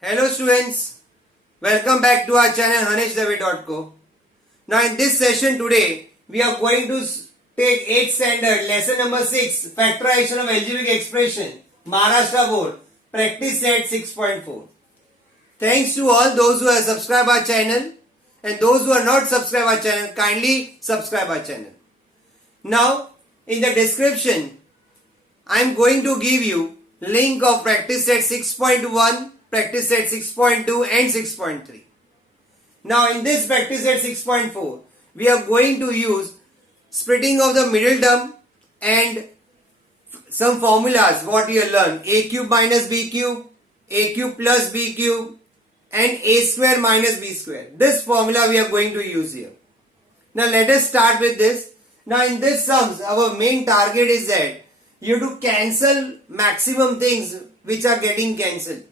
Hello students, welcome back to our channel haneshdavid.co. Now in this session today, we are going to take 8th standard lesson number 6, factorization of algebraic expression, Maharashtra board, practice set 6.4. Thanks to all those who have subscribed our channel and those who are not subscribed our channel, kindly subscribe our channel. Now in the description, I am going to give you link of practice set 6.1, practice set 6.2 and 6.3. Now in this practice set 6.4, we are going to use splitting of the middle term and some formulas what we have learned. A cube minus B cube, A cube plus B cube and A square minus B square. This formula we are going to use here. Now let us start with this. Now in this sums, our main target is that you have to cancel maximum things which are getting cancelled.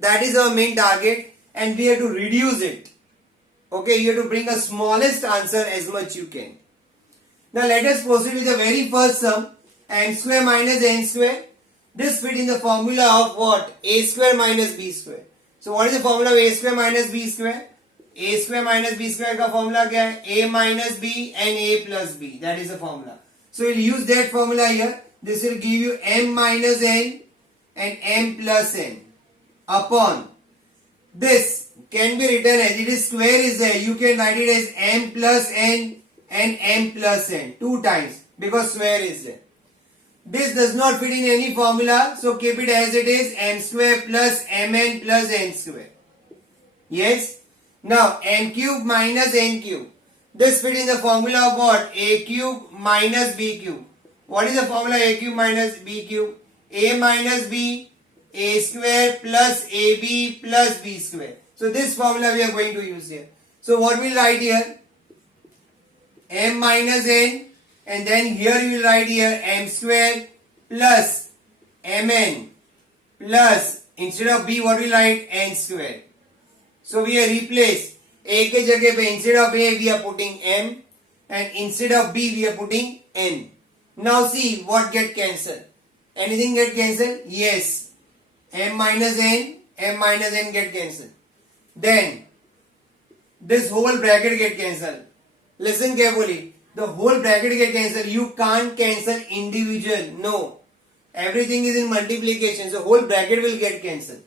That is our main target and we have to reduce it. Okay, you have to bring a smallest answer as much you can. Now let us proceed with the very first sum, m square minus n square. This fit in the formula of what? A square minus B square. So what is the formula of A square minus B square? A square minus B square का formula क्या है? A minus B and A plus B. That is the formula. So we'll use that formula here. This will give you m minus n and m plus n upon this can be written as it is square is there. You can write it as m plus n and m plus n 2 times because square is there. This does not fit in any formula, so keep it as it is m square plus mn plus n square. Yes. Now n cube minus n cube. This fit in the formula of what? A cube minus b cube. What is the formula A cube minus B cube? A minus B, A square plus AB plus B square. So this formula we are going to use here. So what we will write here? M minus N and then here you will write here M square plus Mn plus instead of B what we will write? N square. So we have replaced A के जगह पे instead of A we are putting M and instead of B we are putting N. Now see what get cancelled. Anything get cancelled? Yes. M minus N get cancelled. Then this whole bracket get cancelled. Listen carefully. The whole bracket get cancelled. You can't cancel individual. No. Everything is in multiplication. So whole bracket will get cancelled.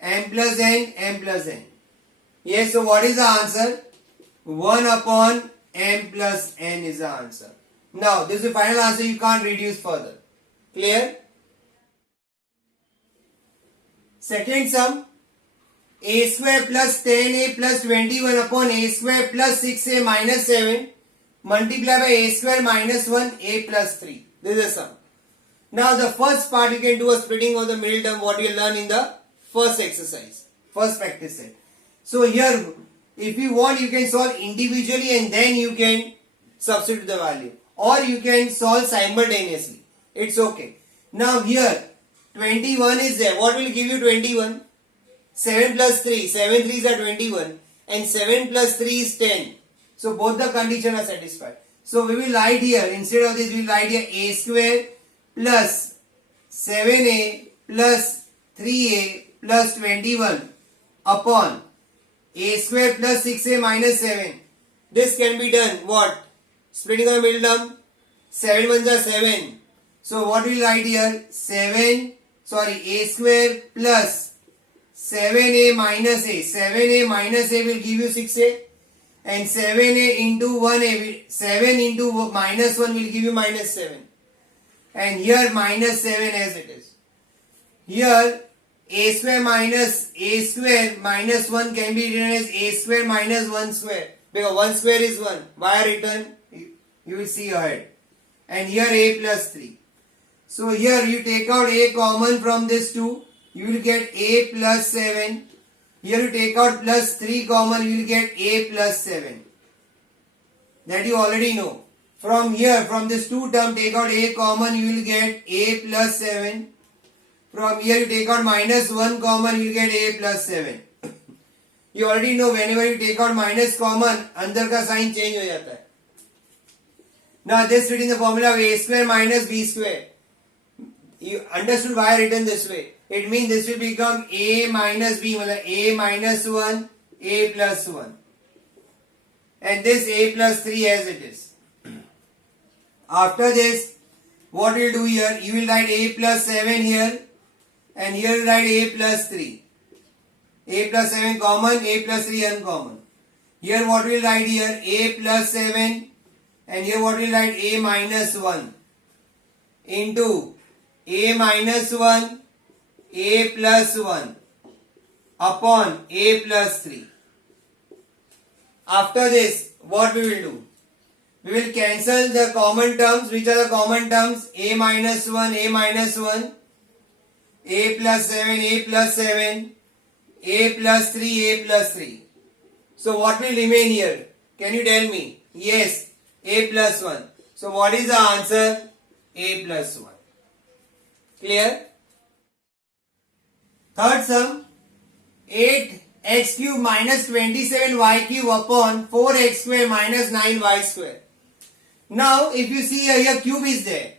M plus N. Yes. So what is the answer? 1 upon M plus N is the answer. Now, this is the final answer. You can't reduce further. Clear? Second sum. A square plus 10A plus 21 upon A square plus 6A minus 7 multiplied by A square minus 1A plus 3. This is a sum. Now, the first part you can do a splitting of the middle term what you learn in the first exercise. First practice set. So, here, if you want, you can solve individually and then you can substitute the value. Or you can solve simultaneously. It's okay. Now here 21 is there. What will give you 21? 7 plus 3. 7 3s are 21. And 7 plus 3 is 10. So both the conditions are satisfied. So we will write here. Instead of this we will write here A square plus 7A plus 3A plus 21 upon A square plus 6A minus 7. This can be done. What? Splitting of the middle term, 7 ones are 7. So what we will write here? A square plus 7A minus A. 7A minus A will give you 6A. And 7A into 1A, 7 into minus 1 will give you minus 7. And here minus 7 as it is. Here A square minus 1 can be written as A square minus 1 square. Because 1 square is 1. Why written? You will see ahead. And here A plus 3. So here you take out A common from this 2. You will get A plus 7. Here you take out plus 3 common. You will get A plus 7. That you already know. From here, from this 2 term, take out A common. You will get A plus 7. From here you take out minus 1 common. You will get A plus 7. You already know whenever you take out minus common, अंदर का sign change हो जाता है. Now this fit in the formula of a square minus b square. You understood why I written this way? It means this will become a minus b, a minus 1, a plus 1. And this a plus 3 as it is. After this, what we'll do here, you will write a plus 7 here, and here you write a plus 3. A plus 7 common, a plus 3 uncommon. Here what we'll write here, a plus 7, and here what we'll write, a minus 1 into a minus 1, a plus 1 upon a plus 3. After this, what we will do? We will cancel the common terms. Which are the common terms? A minus 1, a minus 1, a plus 7, a plus 7, a plus 3, a plus 3. So what will remain here? Can you tell me? Yes, a plus 1. So what is the answer? A plus 1. Clear? Third sum, 8x cube minus 27y cube upon 4x square minus 9y square. Now if you see here cube is there,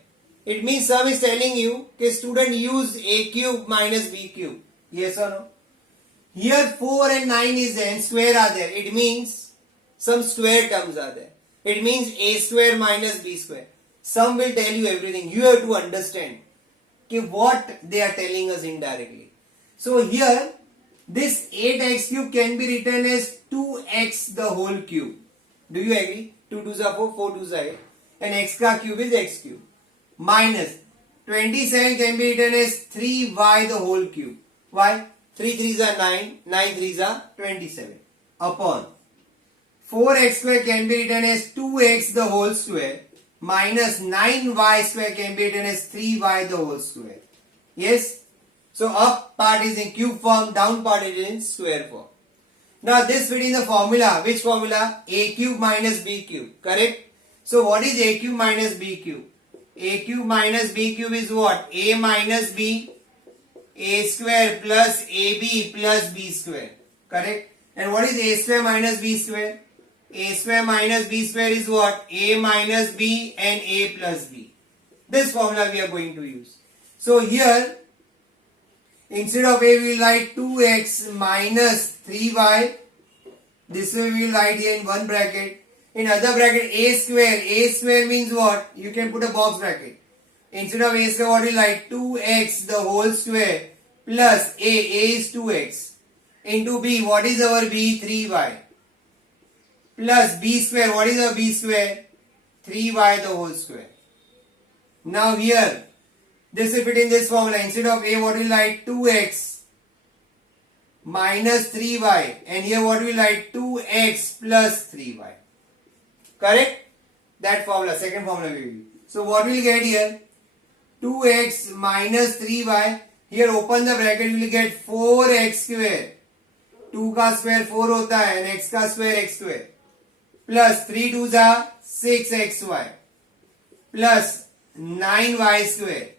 it means sum is telling you that student use a cube minus b cube. Yes or no? Here 4 and 9 is there and square are there. It means some square terms are there. It means a square minus b square. Sum will tell you everything. You have to understand what they are telling us indirectly. So here this 8x cube can be written as 2x the whole cube. Do you agree? 2 2s are 4, 4 2s are 8. And x ka cube is x cube. Minus 27 can be written as 3y the whole cube. Why? 3 3s are 9, 9 3s are 27. Upon 4x square can be written as 2x the whole square. Minus 9y square can be written as 3y the whole square. Yes? So up part is in cube form, down part is in square form. Now this fit in the formula. Which formula? A cube minus b cube. Correct? So what is a cube minus b cube? A cube minus b cube is what? A minus b, a square plus ab plus b square. Correct? And what is a square minus b square? A square minus b square is what? A minus b and a plus b. This formula we are going to use. So here, instead of a we will write 2x minus 3y. This way we will write here in one bracket. In other bracket a square means what? You can put a box bracket. Instead of a square what we will write? 2x the whole square plus a is 2x into b. What is our b? 3y. Plus b square. What is our b square? 3y the whole square. Now here, this will fit in this formula. Instead of a, what will write? 2x minus 3y. And here what will write? 2x plus 3y. Correct? That formula, second formula we will use. So what we will get here? 2x minus 3y. Here open the bracket, you will get 4x square. 2 का square 4 होता है and x का square x square. Plus 3 2s are 6xy. Plus 9y square.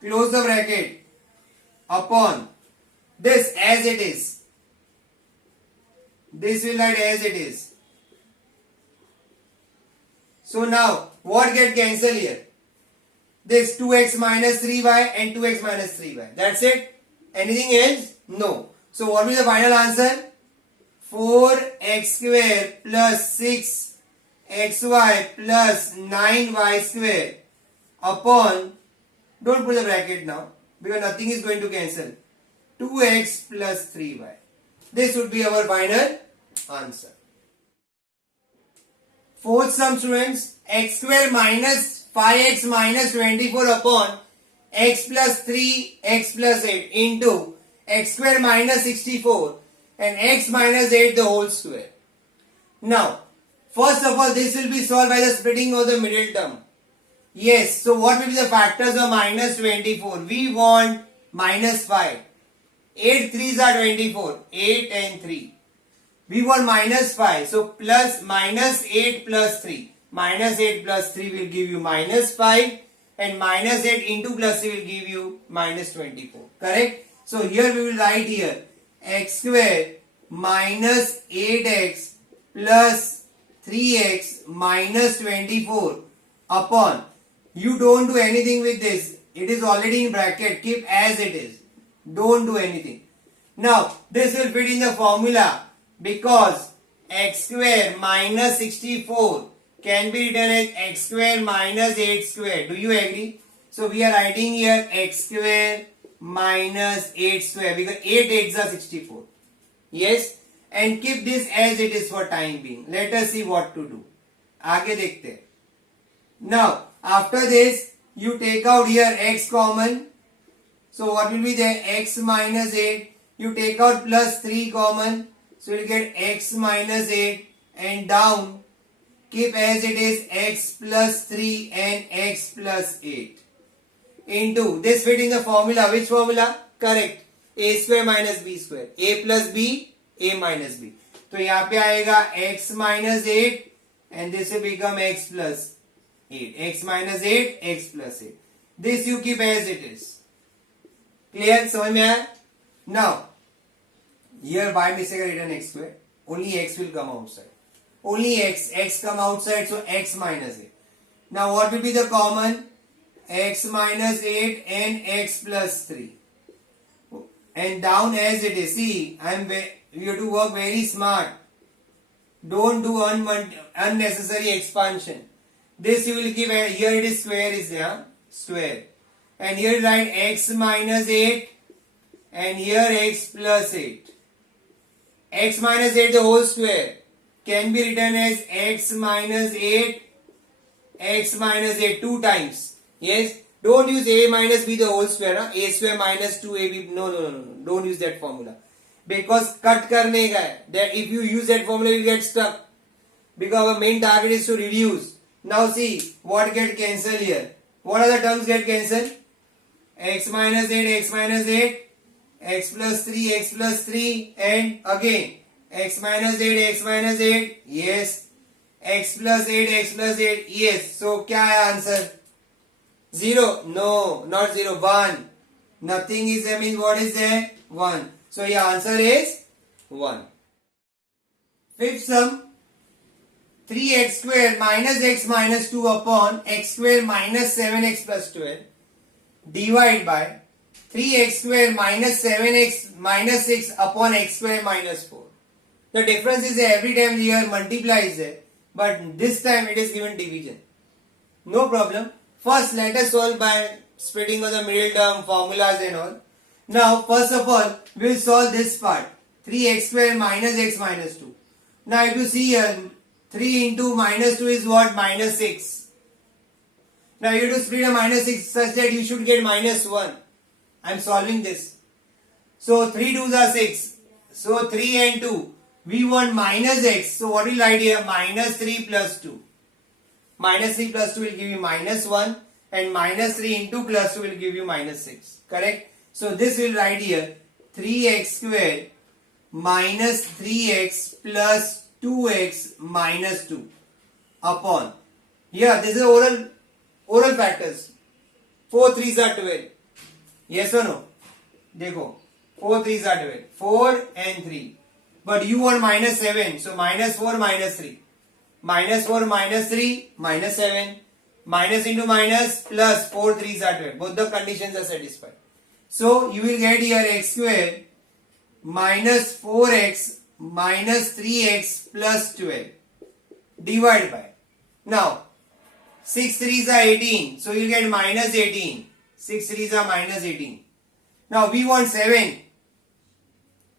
Close the bracket. Upon this as it is. This will write as it is. So now what get cancelled here? This 2x minus 3y and 2x minus 3y. That's it. Anything else? No. So what will be the final answer? 4x square plus 6xy plus 9y square upon, don't put the bracket now because nothing is going to cancel, 2x plus 3y. This would be our final answer. Fourth sum, students, x square minus 5x minus 24 upon x plus 3x plus 8 into x square minus 64 and x minus 8 the whole square. Now, first of all, this will be solved by the splitting of the middle term. Yes, so what will be the factors of minus 24? We want minus 5. 8 3s are 24. 8 and 3. We want minus 5. So plus minus 8 plus 3. Minus 8 plus 3 will give you minus 5. And minus 8 into plus 3 will give you minus 24. Correct? So here we will write here x square minus 8x plus 3x minus 24 upon, you don't do anything with this. It is already in bracket. Keep as it is. Don't do anything. Now, this will fit in the formula because x square minus 64 can be written as x square minus 8 square. Do you agree? So, we are writing here x square minus 8 square because 8 8s are 64. Yes? And keep this as it is for time being. Let us see what to do. आगे देखते हैं. Now, after this, you take out here x common. So, what will be there? X minus 8. You take out plus 3 common. So, you will get x minus 8. And down, keep as it is x plus 3 and x plus 8. Into, this fit in the formula. Which formula? Correct. A square minus b square. A plus b, a minus b. तो यहाँ पे आएगा x minus 8 and this will become x plus 8. X minus 8, x plus 8. This you keep as it is. Clear? समझ में आया? Now, here by mistake I written x square. Only x will come outside. Only x come outside, so x minus 8. Now what will be the common? X minus 8 and x plus 3. And down as it is. See, you have to work very smart. Don't do unnecessary expansion. This you will give, here it is square is there, square. And here write x minus 8 and here x plus 8. X minus 8 the whole square can be written as x minus 8, x minus 8 two times. Yes? Don't use a minus b the whole square. Huh? A square minus 2ab. No. Don't use that formula. Because cut karne ka hai. That if you use that formula, you get stuck. Because our main target is to reduce. Now see, what get cancelled here? What are the terms get cancelled? X minus 8, x minus 8, x plus 3, x plus 3, and again, x minus 8, x minus 8, yes. X plus 8, x plus 8, yes. So, क्या है answer? 0? No, not 0, 1. Nothing is there, means what is there? 1. So, your answer is 1. Fifth sum. 3x square minus x minus 2 upon x square minus 7x plus 12 divide by 3x square minus 7x minus 6 upon x square minus 4. The difference is every time here multiply is there, but this time it is given division. No problem. First let us solve by splitting of the middle term, formulas and all. Now first of all we will solve this part, 3x square minus x minus 2. Now if you see here, 3 into minus 2 is what? Minus 6. Now you have to split a minus 6 such that you should get minus 1. I am solving this. So 3 2s are 6. So 3 and 2. We want minus x. So what will you write here? Minus 3 plus 2. Minus 3 plus 2 will give you minus 1. And minus 3 into plus 2 will give you minus 6. Correct? So this will write here 3x square minus 3x plus 2x minus 2 upon. Here this is oral factors. 4 3s are 12. Yes or no? देखो 4 3s are 12. 4 and 3. But you want minus 7. So minus 4 minus 3. Minus 4 minus 3 minus 7. Minus into minus plus 4 3s are 12. Both the conditions are satisfied. So you will get here x square minus 4x minus 3x plus 12 divide by. Now 6 3s are 18. So you get minus 18. 6 3s are minus 18. Now we want 7.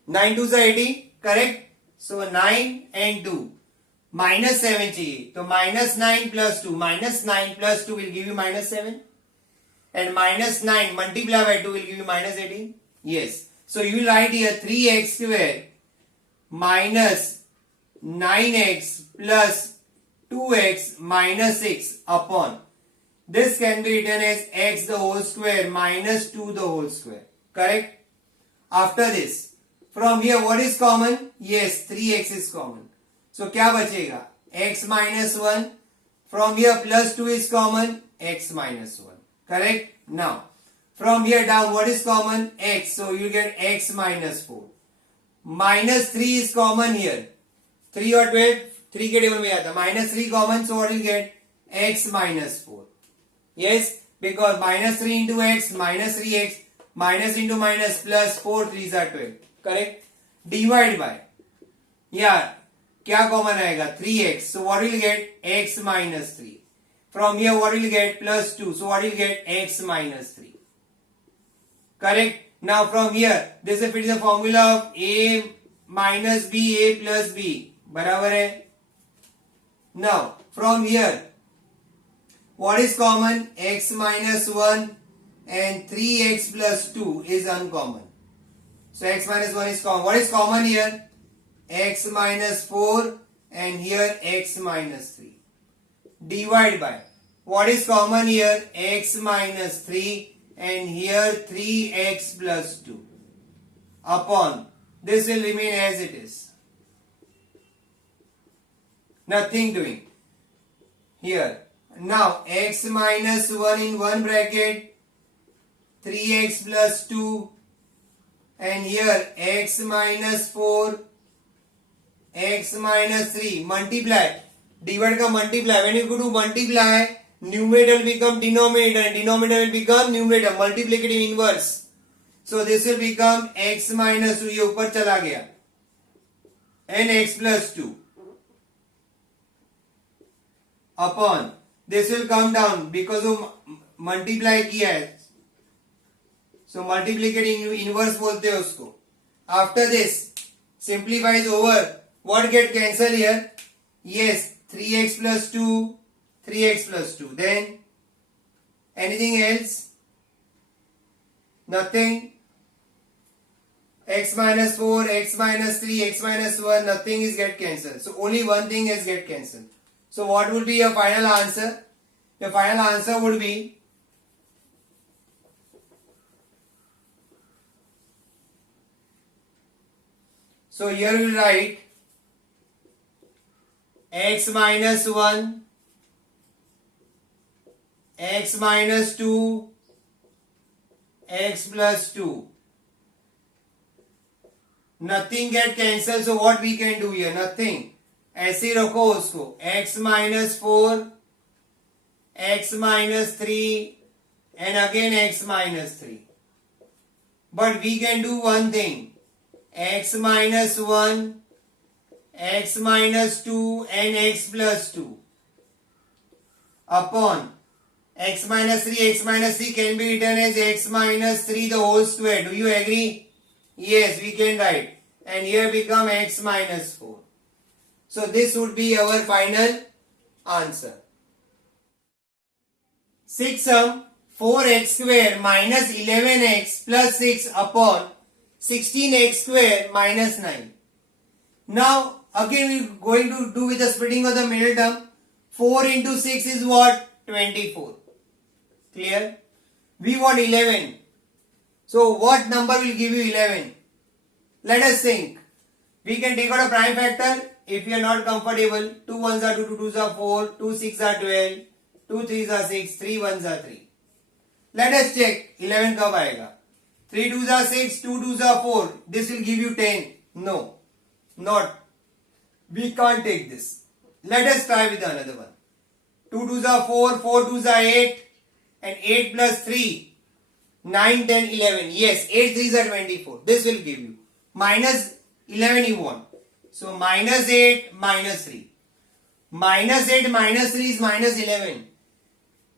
9 2s are 18. Correct? So 9 and 2. Minus 7 चाहिए. So minus 9 plus 2. Minus 9 plus 2 will give you minus 7. And minus 9 multiplied by 2 will give you minus 18. Yes. So you will write here 3x square minus 9x plus 2x minus 6 upon. This can be written as x the whole square minus 2 the whole square. Correct? After this, from here what is common? Yes, 3x is common. So क्या बचेगा? x minus 1. From here plus 2 is common. X minus 1. Correct? Now, from here down what is common? X. So you get x minus 4. Minus 3 is common here. 3 or 12? 3 के table में आता. Minus 3 common, so what you get? x minus 4. Yes, because minus 3 into x minus 3x minus into minus plus 4 3s are 12. Correct? Divide by, yeah, क्या common आएगा 3x. So what will get? X minus 3. From here what will get? Plus 2. So what will get? X minus 3. Correct? Now from here this is the formula of a minus b, a plus b. बराबर है. Now from here what is common? X minus 1 and 3x plus 2 is uncommon. So x minus 1 is common. What is common here? X minus 4 and here x minus 3. Divide by, what is common here? X minus 3 and here 3x plus 2. Upon, this will remain as it is. Nothing doing. Here. Now x minus 1 in one bracket, 3x plus 2 and here x minus 4, x minus 3, multiply, divide का multiply, when you go to multiply, numerator will become denominator and denominator will become numerator, multiplicative inverse. So this will become x minus 2, ये ऊपर चला गया, and x plus 2 upon, this will come down because of multiply किया है. So multiplicative inverse बोलते हैं उसको. After this, simplifies over. What get cancelled here? Yes, 3x plus 2, 3x plus 2. Then anything else? Nothing. X minus 4, x minus 3, x minus 1, nothing is get cancelled. So only one thing is get cancelled. So what would be your final answer? Your final answer would be so here we will write x minus 1, x minus 2, x plus 2. Nothing get cancelled, so what we can do here? Nothing. ऐसे रखो उसको, x minus 4, x minus 3 and again x minus 3. But we can do one thing, x minus 1, x minus 2 and x plus 2 upon x minus 3, x minus 3 can be written as x minus 3 the whole square. Do you agree? Yes, we can write. And here become x minus 4. So this would be our final answer. Sixth sum, 4x square minus 11x plus 6 upon 16x square minus 9. Now again we are going to do with the splitting of the middle term. 4 into 6 is what? 24. Clear? We want 11. So what number will give you 11? Let us think. We can take out a prime factor if you are not comfortable. 2 1s are 2, 2 2s are 4, 2 6 are 12, 2 3s are 6, 3 1s are 3. Let us check 11 कब आएगा. 3 2s are 6, 2 2s are 4. This will give you 10. No, not. We can't take this. Let us try with another one. 2 2s are 4, 4 2s are 8 and 8 plus 3, 9, 10, 11. Yes, 8 3s are 24. This will give you. Minus 11 you want. So minus 8 minus 3. Minus 8 minus 3 is minus 11.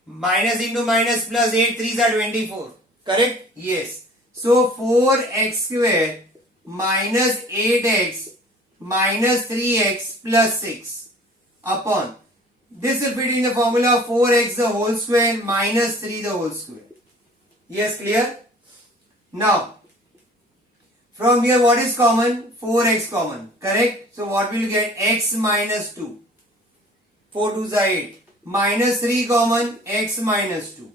Minus into minus plus 8 3s are 24. Correct? Yes. So 4x square minus 8x minus 3x plus 6 upon. This will fit in the formula of 4x the whole square minus 3 the whole square. Yes, clear? Now, from here what is common? 4x common. Correct? So what will you get? X minus 2. 4 2s are 8. Minus 3 common, x minus 2.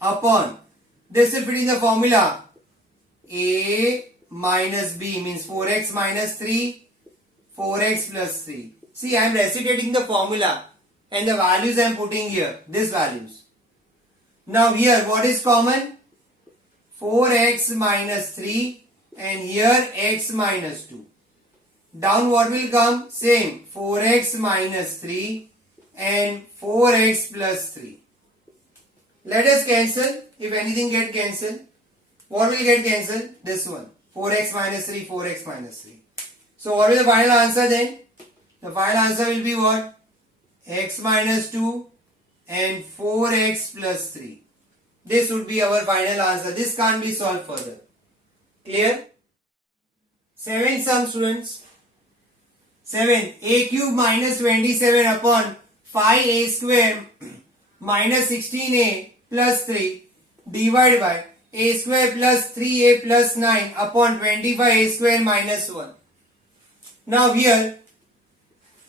Upon. This will fit in the formula. A minus b means 4x minus 3, 4x plus 3. See, I am recitating the formula and the values I am putting here. These values. Now here what is common? 4x minus 3 and here x minus 2. Down what will come? Same. 4x minus 3 and 4x plus 3. Let us cancel. If anything get cancelled, what will get cancelled? This one. 4x minus 3, 4x minus 3. So what is the final answer then? The final answer will be what? X minus 2 and 4x plus 3. This would be our final answer. This can't be solved further. Clear? 7th sum, students. 7. A cube minus 27 upon 5a square minus 16a plus 3 divided by a square plus 3a plus 9 upon 25a square minus 1. Now here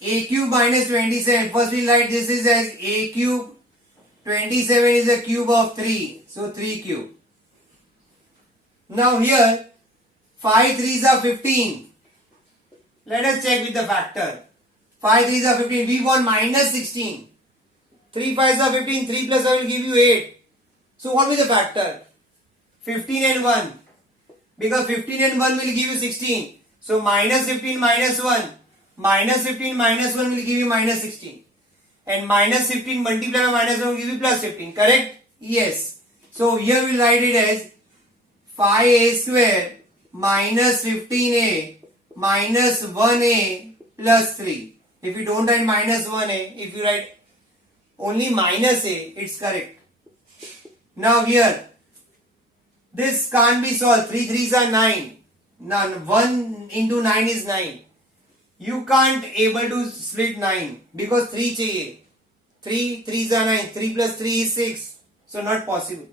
a cube minus 27, first we write this is as a cube, 27 is a cube of 3, so 3 cube. Now here 5 3s are 15. Let us check with the factor. 5 3s are 15, we want minus 16. 3 5s are 15, 3 plus 1 will give you 8. So what will be the factor? 15 and 1. Because 15 and 1 will give you 16. So minus 15 minus 1. Minus 15 minus 1 will give you minus 16. And minus 15 multiplied by minus 1 will give you plus 15. Correct? Yes. So here we will write it as 5a square minus 15a minus 1a plus 3. If you don't write minus 1a, if you write only minus a, it's correct. Now here, this can't be solved. 3 3s are 9. None. 1 into 9 is 9. You can't able to split 9 because 3 chahiye. 3 3s are 9. 3 plus 3 is 6. So not possible.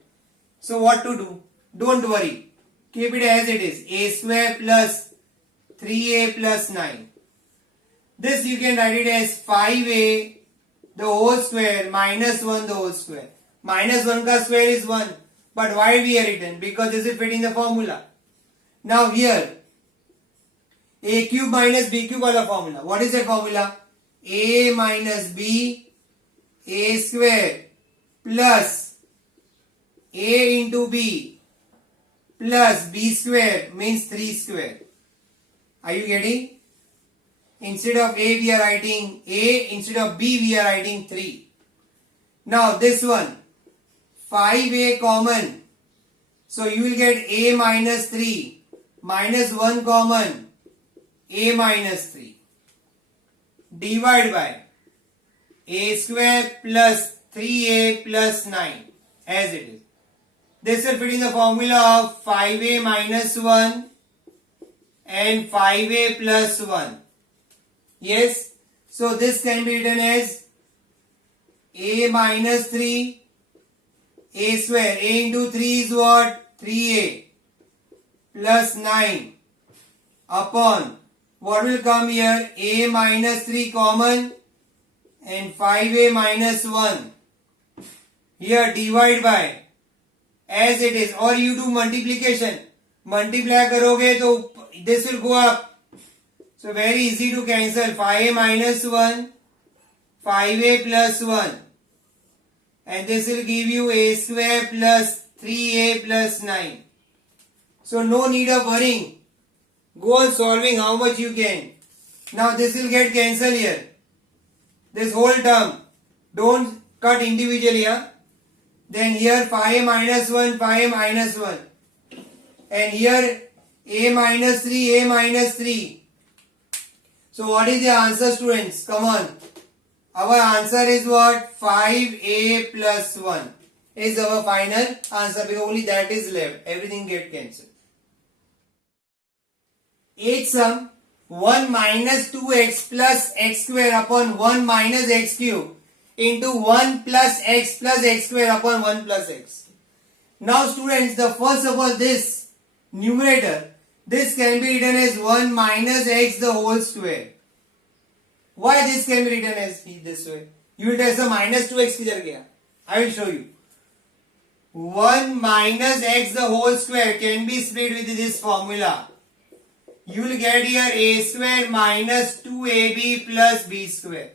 So what to do? Don't worry. Keep it as it is. A square plus 3a plus 9. This you can write it as 5a the whole square minus 1 the whole square. Minus 1 ka square is 1. But why we are written? Because this is fitting the formula. Now here, a cube minus b cube wala formula. What is that formula? A minus b, a square plus a into b plus b square means 3 square. Are you getting? Instead of a we are writing a, instead of b we are writing 3. Now this one, 5a common. So you will get a minus 3 minus 1 common, a minus 3 divided by a square plus 3a plus 9 as it is. This will fit in the formula of 5a minus 1 and 5a plus 1. Yes. So this can be written as a minus 3 a square. A into 3 is what? 3a plus 9 upon what will come here? A minus 3 common and 5a minus 1. Here divide by as it is, or you do multiplication. Multiply karoge to this will go up. So very easy to cancel. 5a minus 1, 5a plus 1. And this will give you a square plus 3a plus 9. So no need of worrying. Go on solving how much you can. Now this will get cancelled here. This whole term. Don't cut individually. Huh? Then here 5a minus 1, 5a minus 1. And here a minus 3, a minus 3. So what is the answer, students? Come on. Our answer is what? 5a plus 1 is our final answer because only that is left. Everything get cancelled. 8th sum, 1 minus 2x plus x square upon 1 minus x cube into 1 plus x square upon 1 plus x. Now students, the first of all this numerator, this can be written as 1 minus x the whole square. Why this can be written as this way? You will tell us minus 2x kidhar gaya? I will show you. 1 minus x the whole square can be split with this formula. You will get here a square minus 2ab plus b square.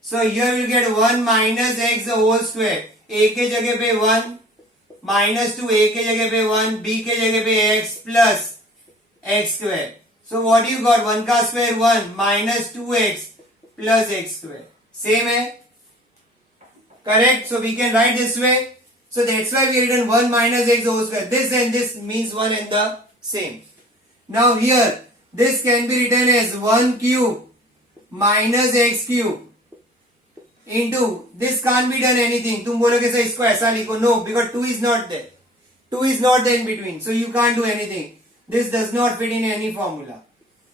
So here you will get 1 minus x the whole square. A के जगह पे 1 minus 2 a के जगह पे 1 b के जगह पे x plus x square. So what you got? 1 का square 1 minus 2x plus x square. Same है. Correct? So we can write this way. So that's why we have written 1 minus x whole square. This and this means one and the same. Now here, this can be written as 1 cube minus x cube into, this can't be done anything. तुम बोलोगे sir इसको ऐसा लिखो. No, because 2 is not there. 2 is not there in between. So you can't do anything. This does not fit in any formula.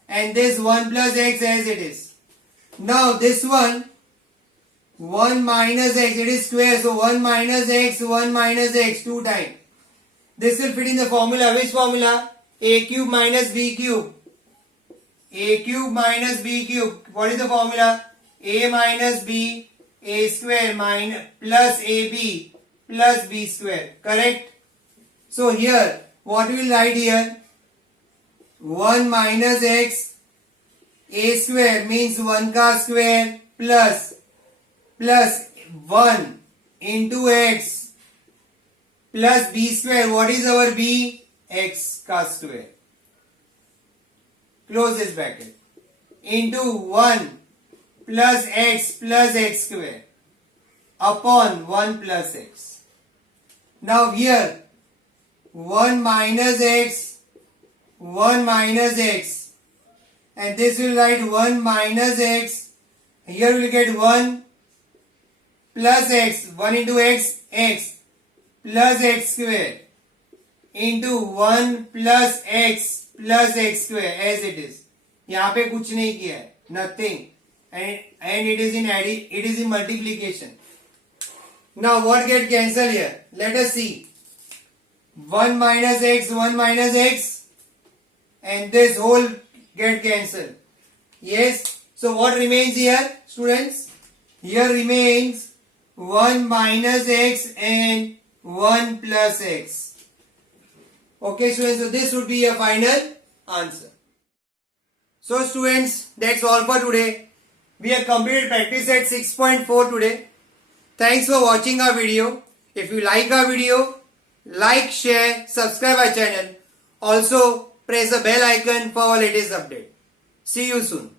And this 1 plus x as it is. Now this one, 1 minus x, it is square. So 1 minus x, 2 times. This will fit in the formula. Which formula? A cube minus b cube. A cube minus b cube. What is the formula? A minus b, a square minus plus ab plus b square. Correct? So here, what we will write here? 1 minus x, a square means 1 ka square plus 1 into x plus b square. What is our b? X ka square. Close this bracket. Into 1 plus x square upon 1 plus x. Now here 1 minus x, and this will write 1 minus x. Here we will get 1 plus x, 1 into x plus x square into 1 plus x square as it is. यहाँ पे कुछ नहीं किया है, nothing, and it is in multiplication. Now what get cancelled here? Let us see. 1 minus x, and this whole get cancelled. Yes. So what remains here, students? Here remains 1 minus x and 1 plus x. Okay, students. So this would be a final answer. So students, that's all for today. We have completed practice at 6.4 today. Thanks for watching our video. If you like our video, like, share, subscribe our channel. Also, press the bell icon for our latest update. See you soon.